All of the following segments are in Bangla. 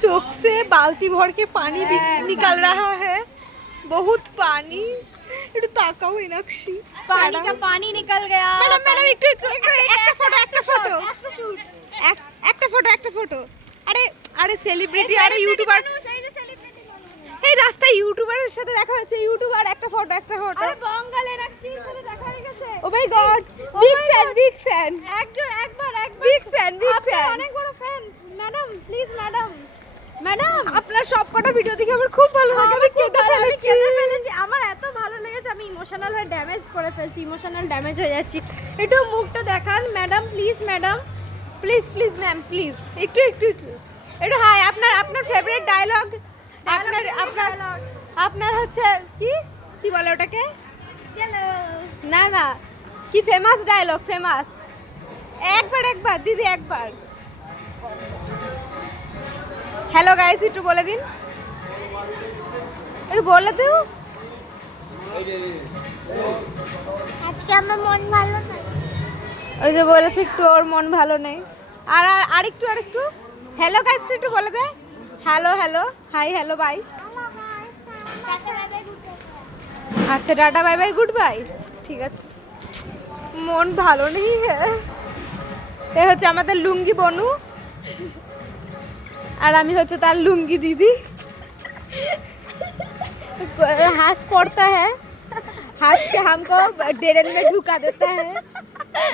चोक से बाल्टी भर के पानी निकल रहा है, बहुत पानी। একটু তাকাও ইনাক্ষী, पानी का पानी निकल गया। ম্যাডাম ম্যাডাম একটু একটা ফটো। আরে আরে সেলিব্রিটি, আরে ইউটিউবার, এই রাস্তায় ইউটিউবারের সাথে দেখা হচ্ছে, ইউটিউবার একটা ফটো। আরে বঙ্গাল এনাক্ষীর সাথে দেখা হয়ে গেছে। ও মাই গড, বিগ ফ্যান একবার বিগ ফ্যান অনেক বড় ফ্যান। ম্যাডাম প্লিজ ম্যাডাম আপনার সবকটা ভিডিও দেখে আমার খুব ভালো লাগে। আমি কেটে ফেলেছি। আমার এত ভালো লেগেছে, আমি ইমোশনাল হয়ে ড্যামেজ করে ফেলছি, ইমোশনাল ড্যামেজ হয়ে যাচ্ছি। একটু মুখটা দেখান madam, please madam. Please ma'am please একটু একটু হাই। আপনার ফেভারিট ডায়লগ, আপনার হচ্ছে কি বলে ওটাকে? না কি ফেমাস ডায়লগ, ফেমাস একবার দিদি একবার। হ্যালো গাইস, একটু বলে দিন, একটু বলে দিও। আজকে আমার মন ভালো না। ওই যে বলেছে একটু ওর মন ভালো নেই। আর আরেকটু হ্যালো গাইস একটু বলে দে। Hello hi hello bye. আচ্ছা ta-ta bye bye goodbye, ঠিক আছে। মন ভালো নেই। এ হচ্ছে আমাদের লুঙ্গি বনু, আর আমি হচ্ছে তার लुंगी दीदी। हंस पड़ता है, हंस के हमको डेरन में ढुका देता है,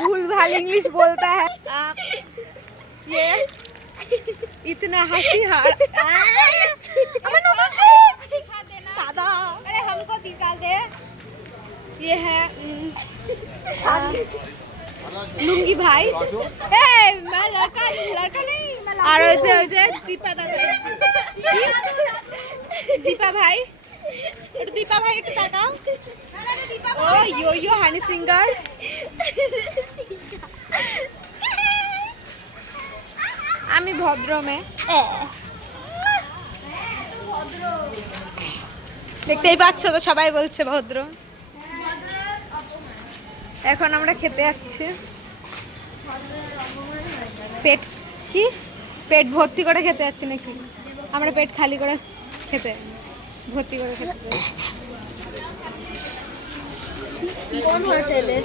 भूल भाल इंग्लिश बोलता है। ये इतना हंसी दादा, अरे हमको दिखा दे। ये है लुंगी भाई। मैं लड़का नहीं, मैं আর ওই যে দীপা দাদা, দীপা ভাই একটু তাকাও। ও ইয়ো হানি সিঙ্গার। আমি ভদ্র মেয়ে, দেখতেই পাচ্ছ তো, সবাই বলছে ভদ্র। এখন আমরা খেতে যাচ্ছি। পেট ভর্তি করে খেতে যাচ্ছি নাকি? আমরা পেট খালি করে ভর্তি করে খেতে। কোন হোটেলে?